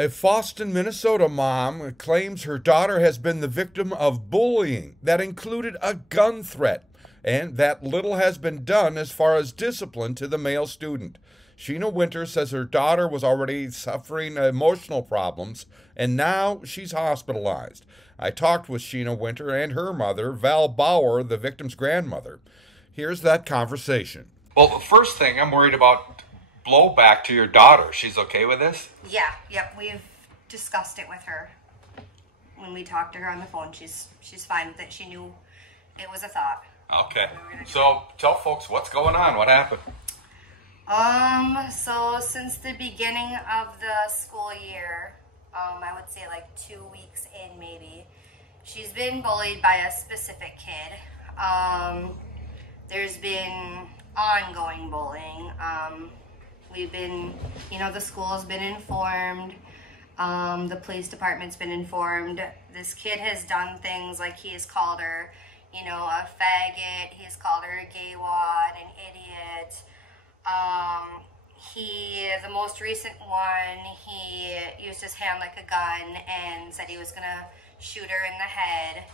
A Fosston, Minnesota mom claims her daughter has been the victim of bullying that included a gun threat, and that little has been done as far as discipline to the male student. Sheena Winter says her daughter was already suffering emotional problems, and now she's hospitalized. I talked with Sheena Winter and her mother, Val Bauer, the victim's grandmother. Here's that conversation. Well, the first thing, I'm worried about blowback to your daughter. She's okay with this? Yeah, yep. We've discussed it with her. When we talked to her on the phone, she's fine with it. She knew it was a thought. Okay. So tell folks what's going on. What happened? So since the beginning of the school year, I would say like 2 weeks in maybe, she's been bullied by a specific kid. There's been ongoing bullying. We've been, the school has been informed. The police department's been informed. This kid has done things like he has called her, a faggot. He has called her a gay wad, an idiot. The most recent one, he used his hand like a gun and said he was gonna shoot her in the head.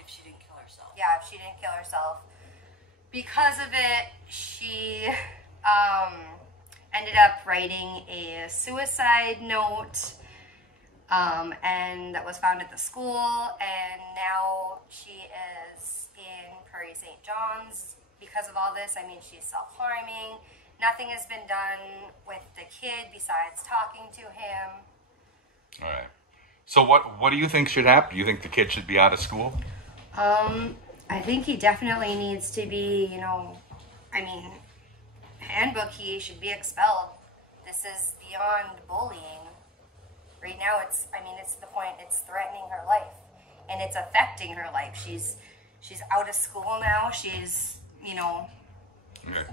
If she didn't kill herself. Yeah, if she didn't kill herself. Because of it, she ended up writing a suicide note, and that was found at the school, and now she is in Prairie St. John's. Because of all this, she's self-harming. Nothing has been done with the kid besides talking to him. All right. So what do you think should happen? Do you think the kid should be out of school? I think he definitely needs to be, handbook, he should be expelled. This is beyond bullying. Right now, it's to the point it's threatening her life, and it's affecting her life. She's out of school now. She's, Okay.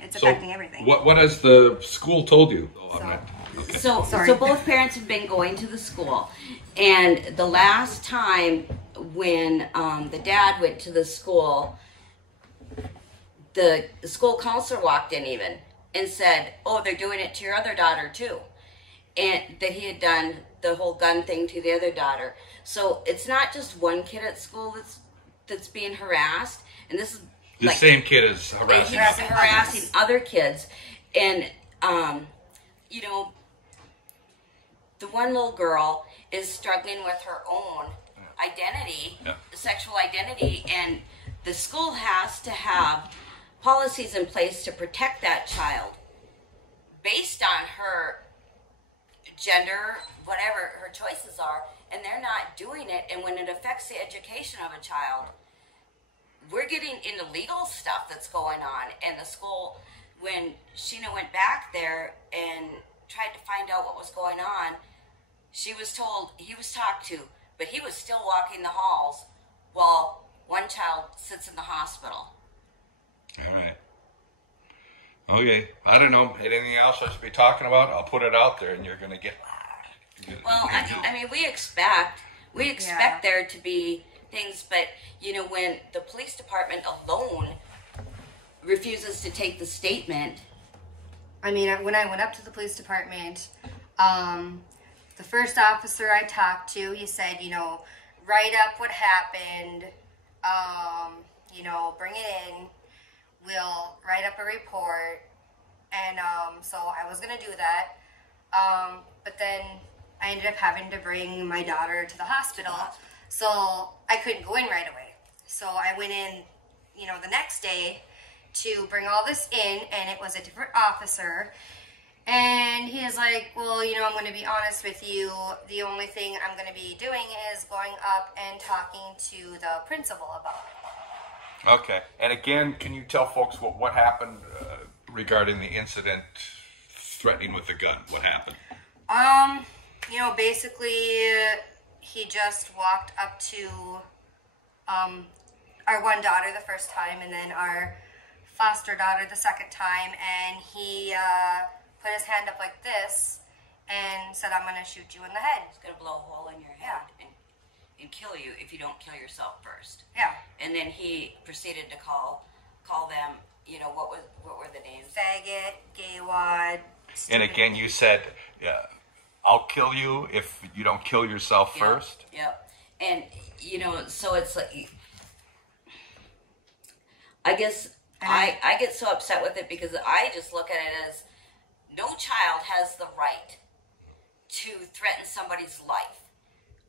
It's affecting everything. What has the school told you? So both parents have been going to the school, and the last time when the dad went to the school, the school counselor walked in even and said, "Oh, they're doing it to your other daughter too," and that he had done the whole gun thing to the other daughter. So it's not just one kid at school that's being harassed, and this is the same kid is harassing other kids. And the one little girl is struggling with her own identity, sexual identity, and the school has to have policies in place to protect that child based on her gender, whatever her choices are, and they're not doing it. And when it affects the education of a child, we're getting into legal stuff that's going on. And the school, when Sheena went back there and tried to find out what was going on, she was told he was talked to, but he was still walking the halls while one child sits in the hospital. All right. Okay. I don't know. Anything else I should be talking about? I'll put it out there, and you're going to get... Well, we expect there to be things, but, when the police department alone refuses to take the statement... when I went up to the police department, the first officer I talked to, he said, write up what happened, bring it in, we'll write up a report, and so I was going to do that, but then I ended up having to bring my daughter to the hospital, so I couldn't go in right away. So I went in, the next day to bring all this in, and it was a different officer. And he is like, well, I'm going to be honest with you. The only thing I'm going to be doing is going up and talking to the principal about it. Okay. And again, can you tell folks what happened regarding the incident threatening with the gun? What happened? Basically, he just walked up to our one daughter the first time, and then our foster daughter the second time, and he put his hand up like this and said, "I'm going to shoot you in the head." It's going to blow a hole in your head and kill you if you don't kill yourself first. Yeah. And then he proceeded to call them, what were the names? Faggot, gay wad. And again, you said I'll kill you if you don't kill yourself first. Yep. And, you know, so it's like, I guess I get so upset with it because I just look at it as no child has the right to threaten somebody's life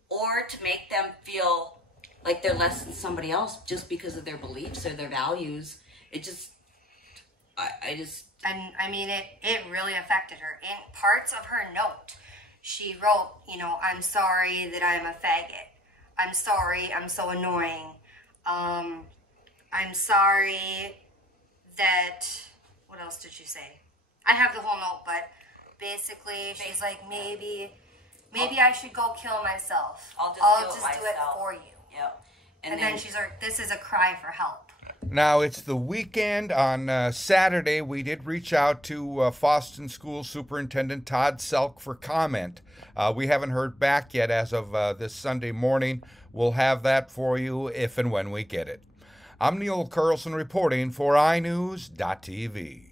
or to make them feel like they're less than somebody else just because of their beliefs or their values. It just, And I mean, it really affected her. In parts of her note, she wrote, you know, I'm sorry that I'm a faggot. I'm sorry, I'm so annoying. I'm sorry that, what else did she say? I have the whole note, but basically she's like, maybe I should go kill myself. I'll just do it for you. Yep. And then she's like, this is a cry for help. Now, it's the weekend. On Saturday, we did reach out to Fosston School Superintendent Todd Selk for comment. We haven't heard back yet as of this Sunday morning. We'll have that for you if and when we get it. I'm Neil Carlson reporting for iNewZ.TV.